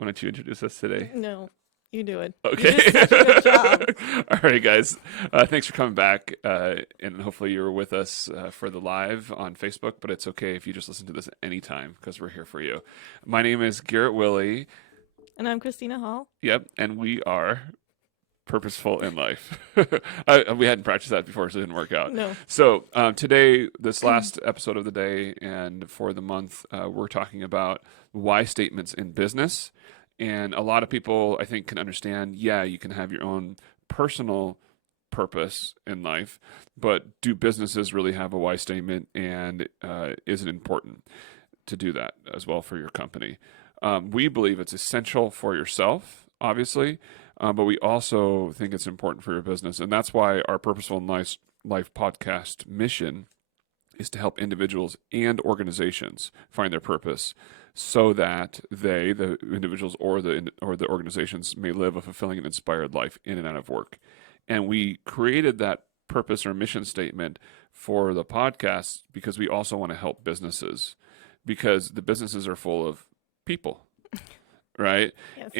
Why don't you introduce us today? No, you do it. You Okay. did such a good job. All right, guys. Thanks for coming back. And hopefully you were with us for the live on Facebook, but it's okay if you just listen to this anytime because we're here for you. My name is Garrett Willie. And I'm Christina Hall. Yep. And we are purposeful in life. We hadn't practiced that before, so it didn't work out. No. So today, this last episode of the day and for the month, we're talking about why statements in business. And a lot of people, I think, can understand, yeah, you can have your own personal purpose in life, but do businesses really have a why statement? And is it important to do that as well for your company? We believe it's essential for yourself, obviously, but we also think it's important for your business. And that's why our Purposeful and Life podcast mission is to help individuals and organizations find their purpose so that they, the individuals or the organizations, may live a fulfilling and inspired life in and out of work. And we created that purpose or mission statement for the podcast because we also want to help businesses, because the businesses are full of people, right? Yes.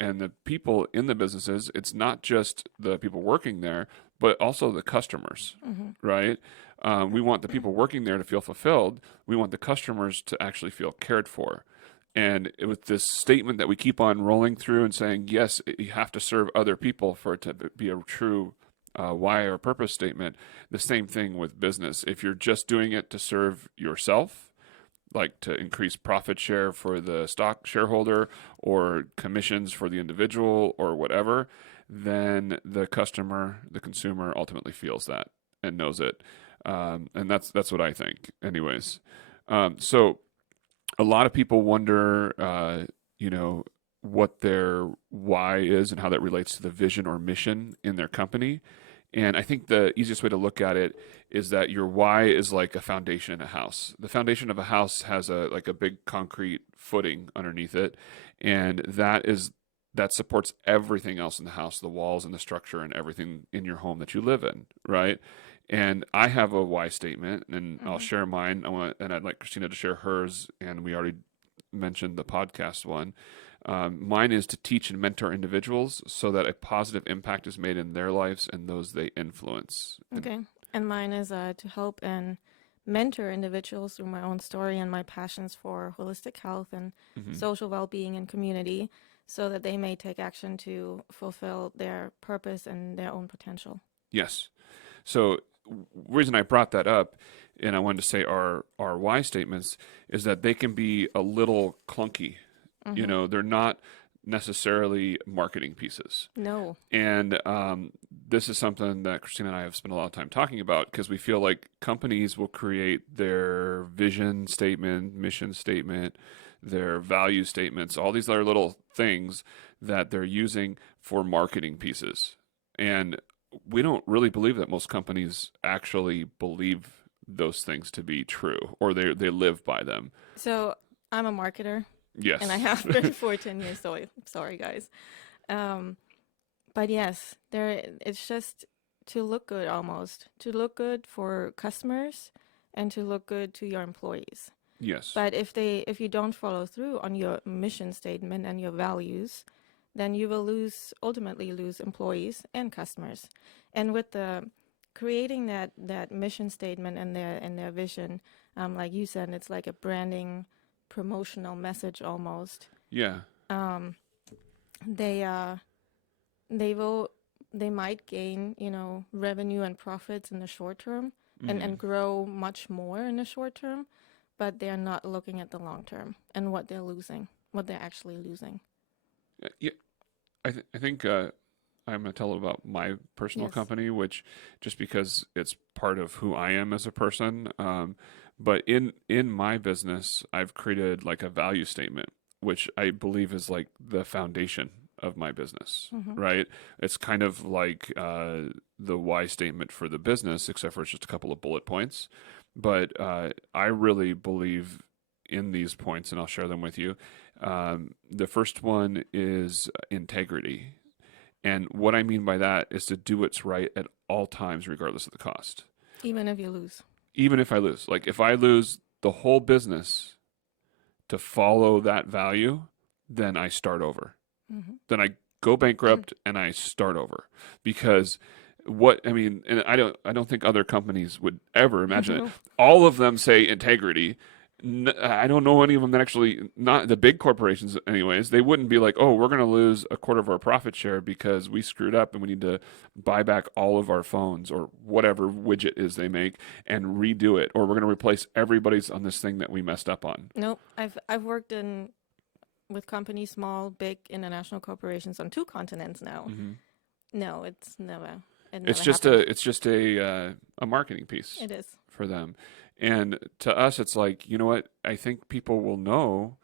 And the people in the businesses, it's not just the people working there, but also the customers, right? We want the people working there to feel fulfilled. We want the customers to actually feel cared for. And with this statement that we keep on rolling through and saying, yes, you have to serve other people for it to be a true why or purpose statement, the same thing with business. If you're just doing it to serve yourself, like to increase profit share for the stock shareholder or commissions for the individual or whatever, then the customer, the consumer ultimately feels that and knows it. And that's what I think anyways. So a lot of people wonder, what their why is and how that relates to the vision or mission in their company. And I think the easiest way to look at it is that your why is like a foundation in a house. The foundation of a house has a big concrete footing underneath it, and that supports everything else in the house, the walls and the structure and everything in your home that you live in, right? And I have a why statement, and I'll share mine. And I'd like Christina to share hers, and we already mentioned the podcast one. Mine is to teach and mentor individuals so that a positive impact is made in their lives and those they influence. Okay. And mine is to help and mentor individuals through my own story and my passions for holistic health and social well-being and community so that they may take action to fulfill their purpose and their own potential. Yes. So reason I brought that up and I wanted to say our why statements is that they can be a little clunky. They're not necessarily marketing pieces. No. And this is something that Christina and I have spent a lot of time talking about because we feel like companies will create their vision statement, mission statement, their value statements, all these other little things that they're using for marketing pieces. And we don't really believe that most companies actually believe those things to be true or they live by them. So I'm a marketer. Yes. And I have been for 10 years, so sorry, guys. But yes, it's just to look good almost, to look good for customers and to look good to your employees. Yes. But if you don't follow through on your mission statement and your values, then you will ultimately lose employees and customers. And with creating that mission statement and their vision, like you said, it's like a branding promotional message almost. Yeah. They might gain, revenue and profits in the short term and grow much more in the short term, but they're not looking at the long term and what they're actually losing. Yeah. I think I'm going to tell about my personal company, which just because it's part of who I am as a person. But in my business, I've created like a value statement, which I believe is like the foundation of my business, right? It's kind of like the why statement for the business, except for it's just a couple of bullet points. But I really believe in these points, and I'll share them with you. The first one is integrity. And what I mean by that is to do what's right at all times, regardless of the cost. Even if you lose. Even if I lose. Like if I lose the whole business to follow that value, then I start over. Mm-hmm. Then I go bankrupt and I start over. Because what I mean, and I don't think other companies would ever imagine it. No. All of them say integrity. I don't know any of them that actually, not the big corporations anyways, they wouldn't be like, oh, we're going to lose a quarter of our profit share because we screwed up and we need to buy back all of our phones or whatever widget is they make and redo it, or we're going to replace everybody's on this thing that we messed up on. Nope. I've worked in with companies, small, big, international corporations on 2 continents now. Hmm. No, it It's never just happened. a marketing piece It is. for them. And to us, it's like, you know what? I think people will know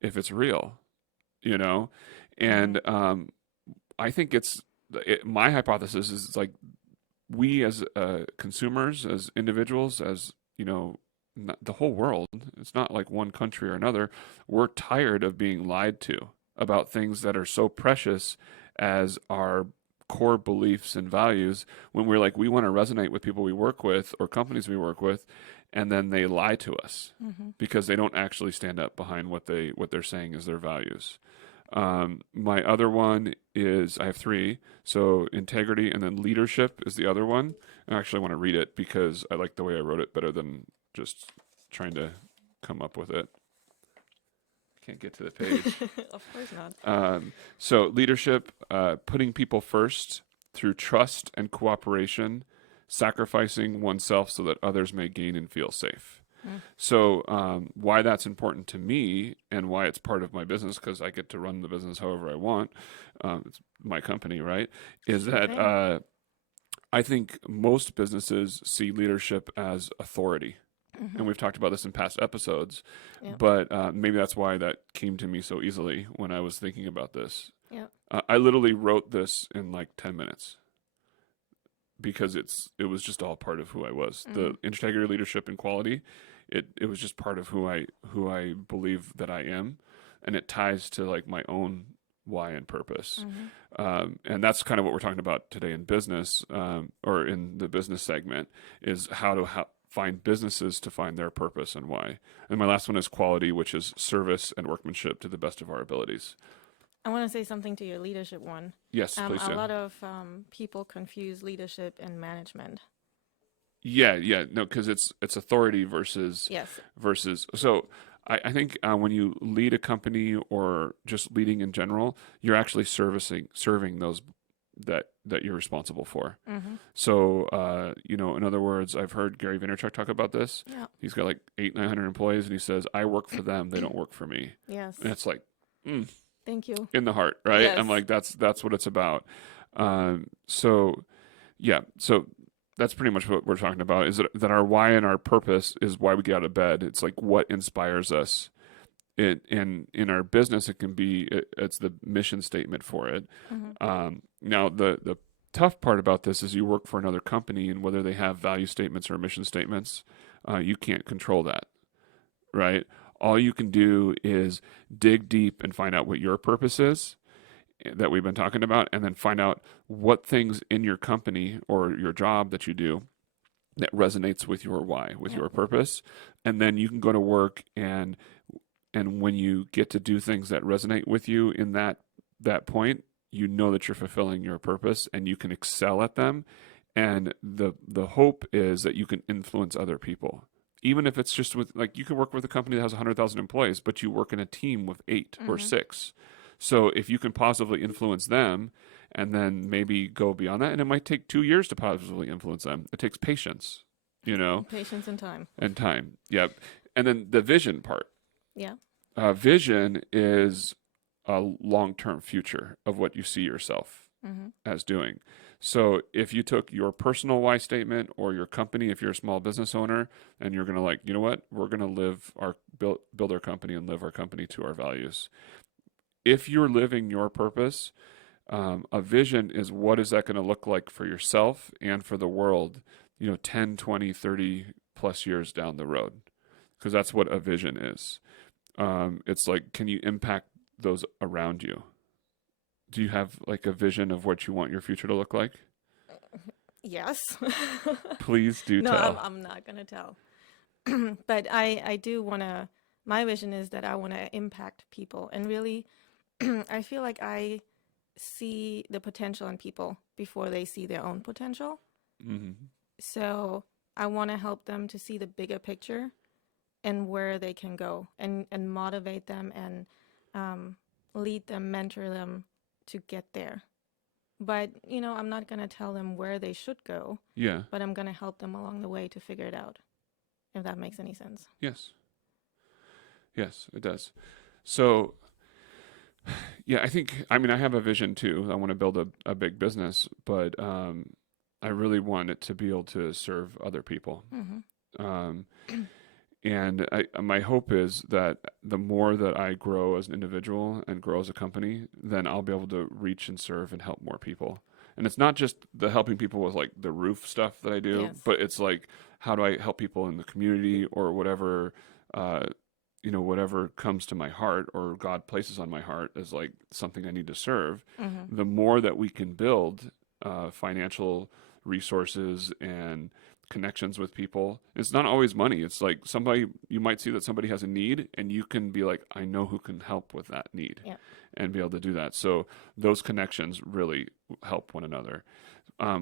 if it's real, you know? Mm-hmm. And I think my hypothesis is it's like we as consumers, as individuals, as, you know, the whole world, it's not like one country or another, we're tired of being lied to about things that are so precious as our core beliefs and values when we're like we want to resonate with people we work with or companies we work with, and then they lie to us Mm-hmm. because they don't actually stand up behind what they're saying is their values. My other one is I have three. So integrity and then leadership is the other one. I actually want to read it because I like the way I wrote it better than just trying to come up with it. Can't get to the page. Of course not. So leadership, putting people first through trust and cooperation, sacrificing oneself so that others may gain and feel safe. Mm. So why that's important to me and why it's part of my business, because I get to run the business however I want. It's my company, right? Is Sure that thing. I think most businesses see leadership as authority. Mm-hmm. And we've talked about this in past episodes, Yep. but maybe that's why that came to me so easily when I was thinking about this. Yep. I literally wrote this in like 10 minutes because it was just all part of who I was. Mm-hmm. The integrity, leadership, and quality. It was just part of who I believe that I am, and it ties to like my own why and purpose. Mm-hmm. And that's kind of what we're talking about today in business, or in the business segment, is how to find businesses to find their purpose and why. And my last one is quality, which is service and workmanship to the best of our abilities. I want to say something to your leadership one. Yes, please A do. lot of people confuse leadership and management. Yeah, yeah, no, because it's authority Yes. versus. So I think when you lead a company or just leading in general, you're actually serving those that you're responsible for. Mm-hmm. So you know, in other words, I've heard Gary Vaynerchuk talk about this. Yeah. He's got like 900 employees, and he says, "I work for them; they don't work for me." Yes. And it's like, mm, Thank you. in the heart, right? Yes. I'm like, that's what it's about. So yeah, so that's pretty much what we're talking about. Is that our why and our purpose is why we get out of bed. It's like what inspires us. In our business, it can be it's the mission statement for it. Mm-hmm. Now the tough part about this is you work for another company, and whether they have value statements or mission statements, you can't control that, right? All you can do is dig deep and find out what your purpose is that we've been talking about, and then find out what things in your company or your job that you do that resonates with your why, with Yep. your purpose. And then you can go to work, and when you get to do things that resonate with you in that point, you know that you're fulfilling your purpose and you can excel at them. And the hope is that you can influence other people. Even if it's just with, like, you can work with a company that has 100,000 employees, but you work in a team with 8 or Mm-hmm. 6. So if you can positively influence them and then maybe go beyond that, and it might take 2 years to positively influence them. It takes patience, you know, Patience and time. and time. Yep. And then the vision part. Yeah. Vision is a long-term future of what you see yourself Mm-hmm. as doing. So if you took your personal why statement or your company, if you're a small business owner, and you're going to, like, you know what, we're going to build our company and live our company to our values. If you're living your purpose, a vision is what is that going to look like for yourself and for the world, you know, 10, 20, 30 plus years down the road. Because that's what a vision is. It's like, can you impact those around you? Do you have like a vision of what you want your future to look like? Yes. Please do No, tell. I'm not gonna tell. But I do wanna. My vision is that I wanna impact people and really I feel like I see the potential in people before they see their own potential. Hmm. So I want to help them to see the bigger picture and where they can go, and motivate them, and um, lead them, mentor them to get there. But, I'm not going to tell them where they should go, Yeah. but I'm going to help them along the way to figure it out, if that makes any sense. Yes. Yes, it does. So, yeah, I mean, I have a vision too. I want to build a big business, but I really want it to be able to serve other people. Mm-hmm. Um, and my hope is that the more that I grow as an individual and grow as a company, then I'll be able to reach and serve and help more people. And it's not just the helping people with like the roof stuff that I do, Yes. but it's like, how do I help people in the community or whatever, uh, whatever comes to my heart or God places on my heart as like something I need to serve. Mm-hmm. The more that we can build financial resources and connections with people. It's not always money. It's like somebody, you might see that somebody has a need and you can be like, I know who can help with that need, Yeah. and be able to do that. So those connections really help one another. I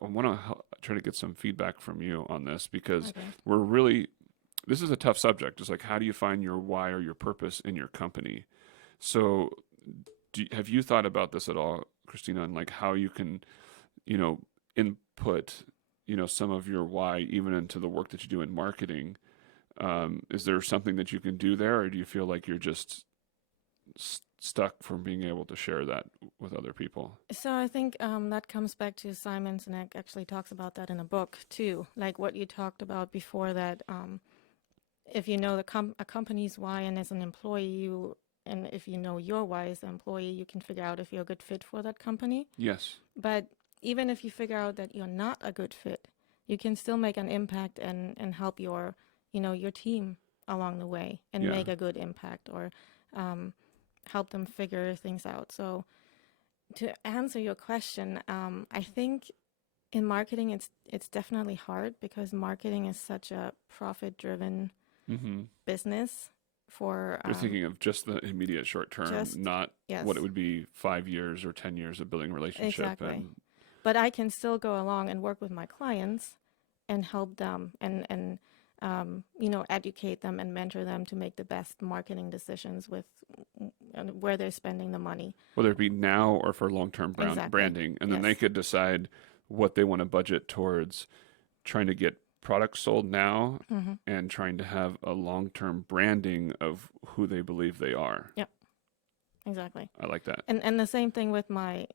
want to try to get some feedback from you on this, because Okay. we're really, this is a tough subject. It's like, how do you find your why or your purpose in your company? So have you thought about this at all, Christina, and like how you can, you know, input, some of your why even into the work that you do in marketing? Is there something that you can do there, or do you feel like you're just stuck from being able to share that with other people? So I think that comes back to Simon Sinek actually talks about that in a book too, like what you talked about before, that if you know a company's why, and as an employee, and if you know your why as an employee, you can figure out if you're a good fit for that company. Yes. But even if you figure out that you're not a good fit, you can still make an impact, and help your team along the way, and Yeah. make a good impact, or um, help them figure things out. So to answer your question, I think in marketing, it's definitely hard, because marketing is such a profit-driven Mm-hmm. business for You're thinking of just the immediate short term, just not what it yes, would be 5 years or 10 years of building a relationship. exactly. And But I can still go along and work with my clients and help them, and educate them and mentor them to make the best marketing decisions with where they're spending the money. whether it be now or for long term Exactly. branding, and then they Yes. could decide what they want to budget towards trying to get products sold now Mm-hmm. and trying to have a long term branding of who they believe they are. Yep. Exactly. I like that. And the same thing with my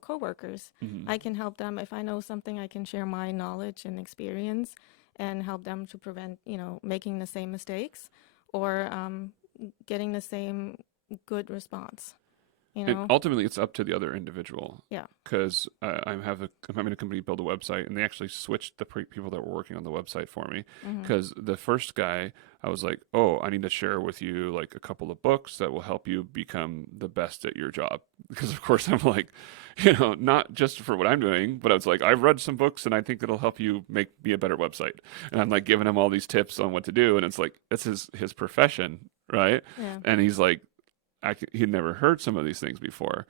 coworkers. Mm-hmm. I can help them if I know something. I can share my knowledge and experience, and help them to prevent making the same mistakes, or getting the same good response. You And know. ultimately, it's up to the other individual. Yeah. Because I'm having a company build a website, and they actually switched the people that were working on the website for me. Mm-hmm. Because the first guy, I was like, "Oh, I need to share with you like a couple of books that will help you become the best at your job." Because of course, I'm like, not just for what I'm doing, but I was like, I've read some books, and I think it'll help you be a better website. And I'm like giving him all these tips on what to do, and it's like that's his profession, right? Yeah. And he's like, he'd never heard some of these things before.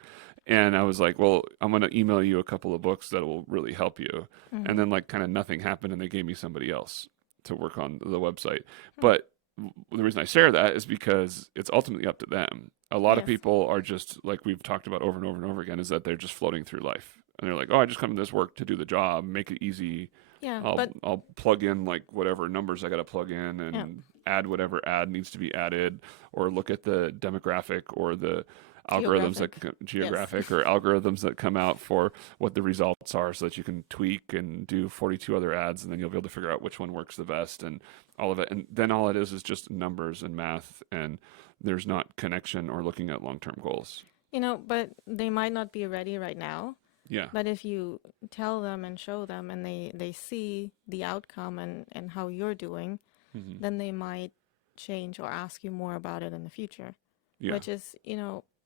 And I was like, well, I'm going to email you a couple of books that will really help you. Mm-hmm. And then, like, kind of nothing happened, and they gave me somebody else to work on the website. Hmm. But the reason I share that is because it's ultimately up to them. A lot of Yes. people are just, like we've talked about over and over and over again, is that they're just floating through life. And they're like, oh, I just come to this work to do the job, make it easy. Yeah. I'll But I'll plug in like whatever numbers I got to plug in yeah. and add whatever ad needs to be added, or look at the demographic or the algorithms that Geographic. Yes. geographic or algorithms that come out for what the results are, so that you can tweak and do 42 other ads, and then you'll be able to figure out which one works the best and all of it. And then all it is just numbers and math, and there's not connection or looking at long-term goals. But they might not be ready right now. Yeah. But if you tell them and show them, and they see the outcome, and how you're doing, Hmm. then they might change or ask you more about it in the future, Yeah. which is,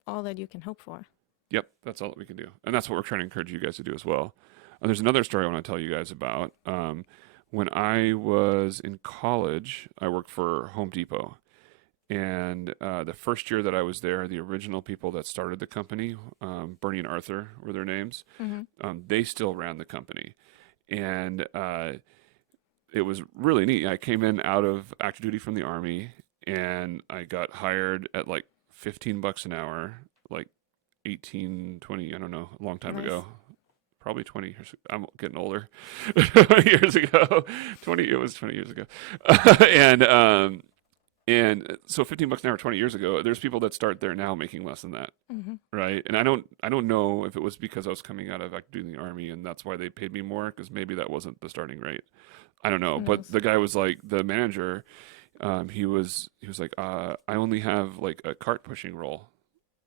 all that you can hope for. Yep, that's all that we can do, and that's what we're trying to encourage you guys to do as well. And there's another story I want to tell you guys about. When I was in college, I worked for Home Depot, And the first year that I was there, the original people that started the company, Bernie and Arthur were their names, Mm-hmm. they still ran the company. And it was really neat. I came in out of active duty from the Army, and I got hired at like $15 an hour, like 18, 20, I don't know, a long time Nice. ago. Probably 20 years. I'm getting older. 20 years ago. 20, it was 20 years ago. and and so $15 an hour 20 years ago, there's people that start there now making less than that, Mm-hmm. right? And I don't know if it was because I was coming out of active duty in the Army and that's why they paid me more, because maybe that wasn't the starting rate. I don't know. Who But knows? the guy was like, the manager, he was like, I only have like a cart pushing role.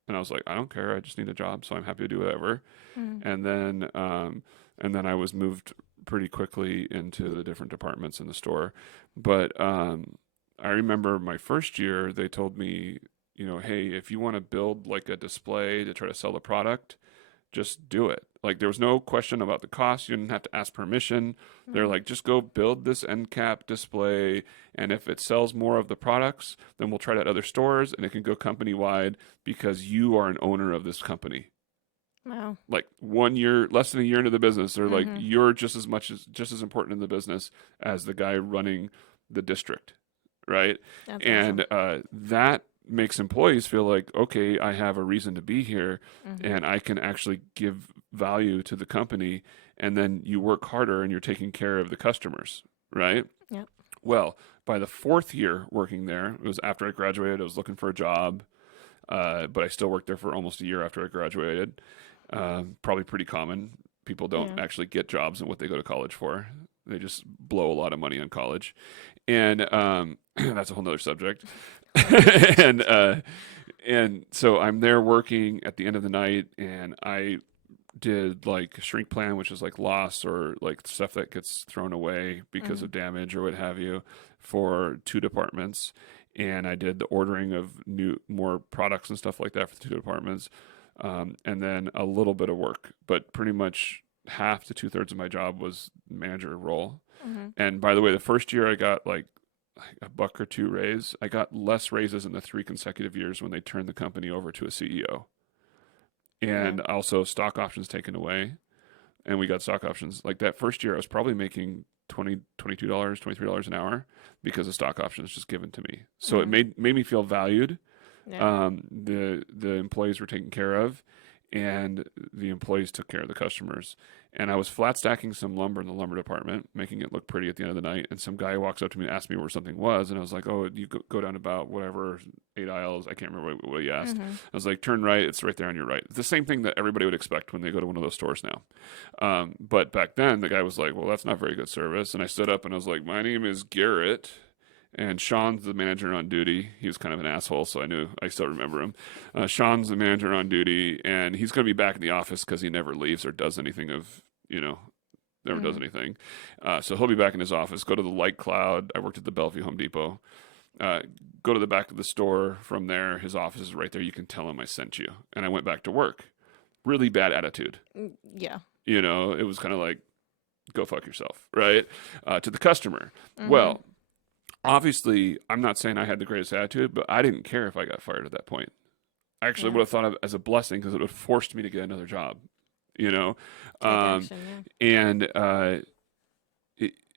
And I was like, I don't care. I just need a job, so I'm happy to do whatever. Mm-hmm. And then I was moved pretty quickly into the different departments in the store. But I remember my first year, they told me, hey, if you want to build like a display to try to sell the product, just do it. Like there was no question about the cost. You didn't have to ask permission. They're Mm-hmm. like, just go build this end cap display, and if it sells more of the products, then we'll try it at other stores, and it can go company wide because you are an owner of this company. Wow. Like 1 year, less than a year into the business, they're like, Mm-hmm. you're just as important in the business as the guy running the district, right? That's awesome. And that makes employees feel like, okay, I have a reason to be here, Mm-hmm. and I can actually give value to the company. And then you work harder, and you're taking care of the customers, right? Yep. Well, by the fourth year working there, it was after I graduated. I was looking for a job, but I still worked there for almost a year after I graduated. Probably pretty common. People don't Yeah. actually get jobs in what they go to college for. They just blow a lot of money on college, and that's a whole nother subject. and and so I'm there working at the end of the night, and I did like shrink plan, which is like loss or like stuff that gets thrown away because Mm-hmm. of damage or what have you, for two departments. And I did the ordering of more products and stuff like that for the two departments, and then a little bit of work, but pretty much half to two-thirds of my job was manager role. Mm-hmm. And by the way, the first year I got like a buck or two raise. I got less raises in the 3 consecutive years when they turned the company over to a CEO, Okay. and also stock options taken away. And we got stock options. Like that first year, I was probably making $22, $23 an hour because of stock options just given to me. So it Mm-hmm. made me feel valued. Yeah. The employees were taken care of, and the employees took care of the customers. And I was flat stacking some lumber in the lumber department, making it look pretty at the end of the night. And some guy walks up to me and asks me where something was, and I was like, "Oh, you go down about whatever 8 aisles. I can't remember what he asked." Mm-hmm. I was like, "Turn right. It's right there on your right." It's the same thing that everybody would expect when they go to one of those stores now. But back then, the guy was like, "Well, that's not very good service." And I stood up and I was like, "My name is Garrett." And Sean's the manager on duty. He was kind of an asshole, so I still remember him. Sean's the manager on duty, and he's going to be back in the office because he never leaves or does anything never does Mm-hmm. anything. So he'll be back in his office. Go to the Light Cloud. I worked at the Bellevue Home Depot. Uh, Go to the back of the store. From there, his office is right there. You can tell him I sent you. And I went back to work. Really bad attitude. Yeah. It was kind of like, go fuck yourself, right? To the customer. Mm-hmm. Well, obviously, I'm not saying I had the greatest attitude, but I didn't care if I got fired at that point. I actually Yeah. would have thought of it as a blessing because it would have forced me to get another job, you know? Take Um, action. Yeah. and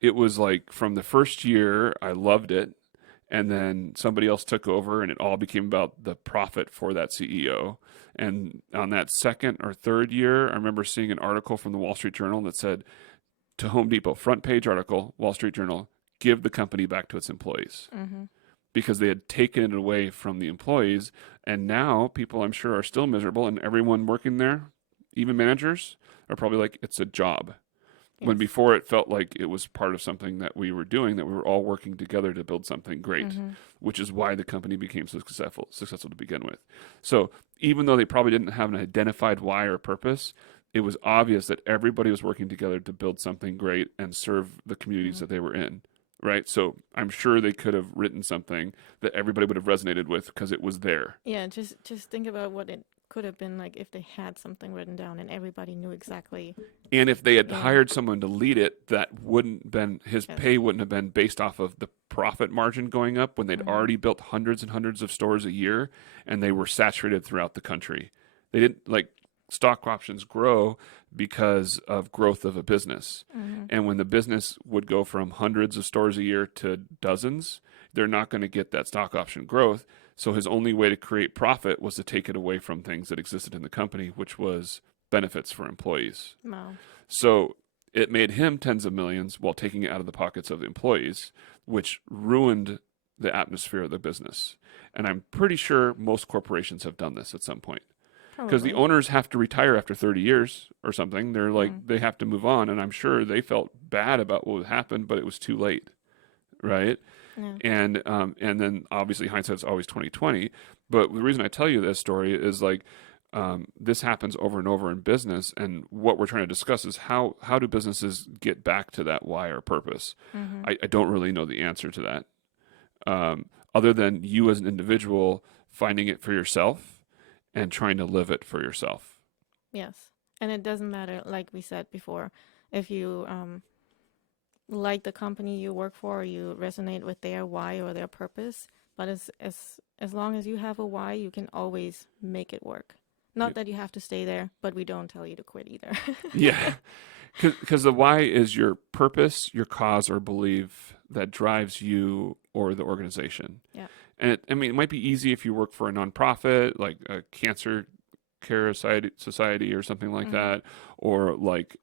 it was like from the first year, I loved it. And then somebody else took over, and it all became about the profit for that CEO. And on that second or third year, I remember seeing an article from the Wall Street Journal that said, to Home Depot, front page article, Wall Street Journal, give the company back to its employees, Mm-hmm. because they had taken it away from the employees. And now people, I'm sure, are still miserable. And everyone working there, even managers, are probably like, it's a job. When Yes. before it felt like it was part of something that we were doing, that we were all working together to build something great, Mm-hmm. which is why the company became so successful to begin with. So even though they probably didn't have an identified why or purpose, it was obvious that everybody was working together to build something great and serve the communities Mm-hmm. that they were in. Right. So I'm sure they could have written something that everybody would have resonated with because it was there. Yeah. Just think about what it could have been like if they had something written down and everybody knew exactly. And if they had Yeah. hired someone to lead it, that wouldn't been his Yes. pay wouldn't have been based off of the profit margin going up when they'd Mm-hmm. already built hundreds and hundreds of stores a year and they were saturated throughout the country. They didn't like stock options grow because of growth of a business. Mm-hmm. And when the business would go from hundreds of stores a year to dozens, they're not going to get that stock option growth. So his only way to create profit was to take it away from things that existed in the company, which was benefits for employees. Wow. So it made him tens of millions while taking it out of the pockets of the employees, which ruined the atmosphere of the business. And I'm pretty sure most corporations have done this at some point. Because the Probably. owners have to retire after 30 years or something. They're like, Mm. they have to move on. And I'm sure they felt bad about what happened, but it was too late. Right. Yeah. And then obviously hindsight's always 2020. But the reason I tell you this story is like, this happens over and over in business. And what we're trying to discuss is how do businesses get back to that why or purpose? Mm-hmm. I don't really know the answer to that. Other than you as an individual finding it for yourself and trying to live it for yourself. Yes. And it doesn't matter, like we said before, if you like the company you work for, or you resonate with their why or their purpose. But as long as you have a why, you can always make it work. Not that you have to stay there, but we don't tell you to quit either. Yeah. Because the why is your purpose, your cause, or belief that drives you or the organization. Yeah. And it might be easy if you work for a nonprofit, like a cancer care society or something like Mm-hmm. that, or like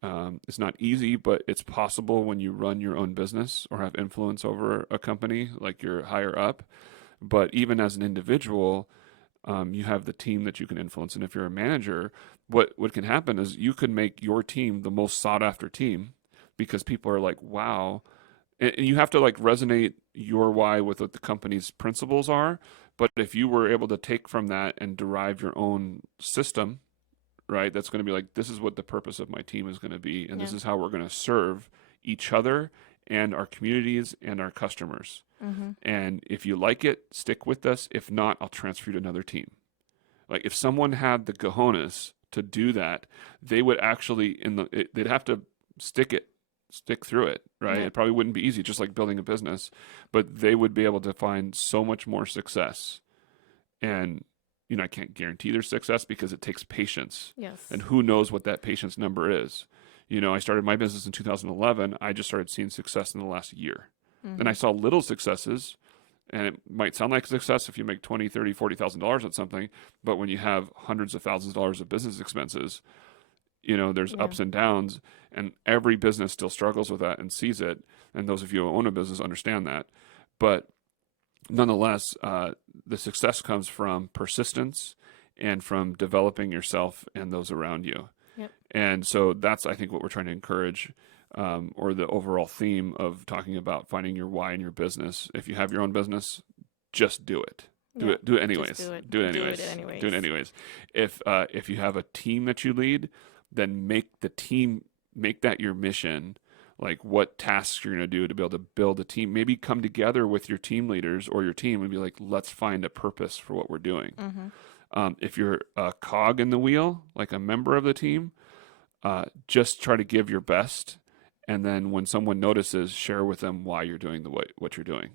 it's not easy, but it's possible when you run your own business or have influence over a company, like you're higher up. But even as an individual, you have the team that you can influence, and if you're a manager, what can happen is you could make your team the most sought after team because people are like, wow. And you have to like resonate your why with what the company's principles are. But if you were able to take from that and derive your own system, right, that's going to be like, this is what the purpose of my team is going to be. And this Yeah. is how we're going to serve each other and our communities and our customers. Mm-hmm. And if you like it, stick with us. If not, I'll transfer you to another team. Like if someone had the cojones to do that, they would actually they'd have to stick through it, right? Yeah. It probably wouldn't be easy, just like building a business, but they would be able to find so much more success. And I can't guarantee their success because it takes patience, Yes. and who knows what that patience number is. I started my business in 2011. I just started seeing success in the last year. Mm-hmm. And I saw little successes, and it might sound like success if you make $20,000, $30,000, $40,000 on something, but when you have hundreds of thousands of dollars of business expenses, there's Yeah. ups and downs, and every business still struggles with that and sees it. And those of you who own a business understand that. But nonetheless, the success comes from persistence and from developing yourself and those around you. Yep. And so that's, I think, what we're trying to encourage, or the overall theme of talking about finding your why in your business. If you have your own business, just do it. Yeah. Do it anyways. Just do it. Do it Do anyways. it anyways. Do it anyways. If you have a team that you lead, then make that your mission. Like what tasks you're going to do to be able to build a team. Maybe come together with your team leaders or your team and be like, let's find a purpose for what we're doing. Mm-hmm. If you're a cog in the wheel, like a member of the team, just try to give your best. And then when someone notices, share with them why you're doing what you're doing.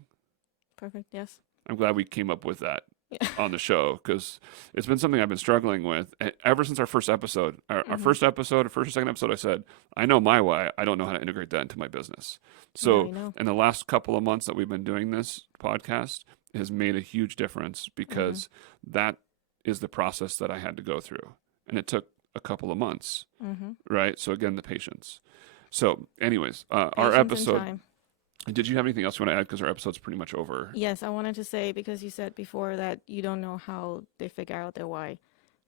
Perfect. Yes. I'm glad we came up with that Yeah. on the show because it's been something I've been struggling with ever since our first episode. Our Mm-hmm. first episode, our first or second episode, I said, I know my why. I don't know how to integrate that into my business. Now you So know. in the last couple of months that we've been doing this podcast, it has made a huge difference because that is the process that I had to go through. And it took a couple of months, Mm-hmm. right? So again, the patience. So anyways, our Patience and episode, time. did you have anything else you want to add? Because our episode's pretty much over. Yes, I wanted to say, because you said before that you don't know how they figure out their why.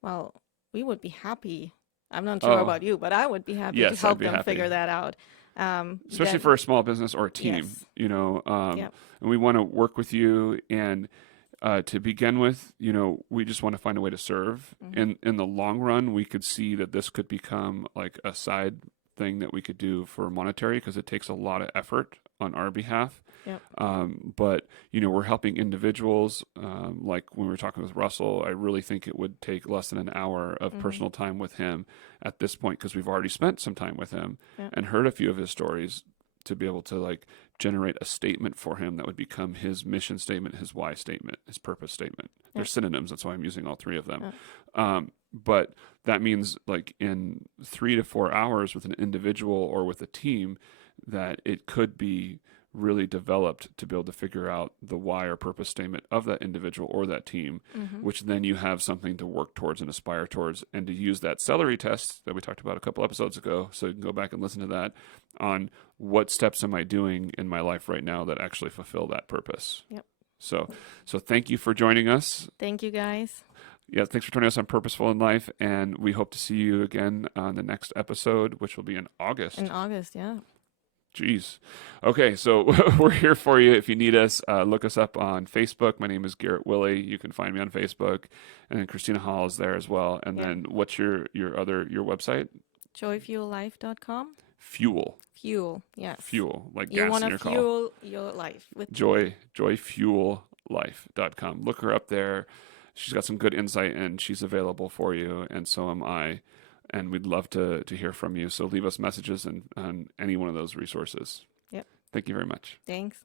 Well, we would be happy. I'm not sure Oh. about you, but I would be happy Yes, to help I'd be them happy. figure that out. Especially that- for a small business or a team, Yes. Yep. And we want to work with you. And to begin with, we just want to find a way to serve. Mhm. In the long run, we could see that this could become like a side thing that we could do for monetary because it takes a lot of effort on our behalf. Yep. But, we're helping individuals. Like when we were talking with Russell, I really think it would take less than an hour of personal time with him at this point because we've already spent some time with him and heard a few of his stories to be able to like generate a statement for him that would become his mission statement, his why statement, his purpose statement. They're synonyms. That's why I'm using all three of them. But that means like in 3 to 4 hours with an individual or with a team that it could be really developed to be able to figure out the why or purpose statement of that individual or that team, which then you have something to work towards and aspire towards, and to use that celery test that we talked about a couple episodes ago. So you can go back and listen to that on what steps am I doing in my life right now that actually fulfill that purpose. Yep. So thank you for joining us. Thank you, guys. Yeah, thanks for joining us on Purposeful in Life, and we hope to see you again on the next episode, which will be in August. In August, yeah. Jeez. Okay, so we're here for you. If you need us, look us up on Facebook. My name is Garrett Willey. You can find me on Facebook, and then Christina Hall is there as well. And then what's your website? Joyfuellife.com. Fuel, Yes. fuel, like You gas want in to your car. fuel your life with joyfuellife.com. Look her up there. She's got some good insight, and she's available for you, and so am I. And we'd love to hear from you. So leave us messages on any one of those resources. Yep. Thank you very much. Thanks.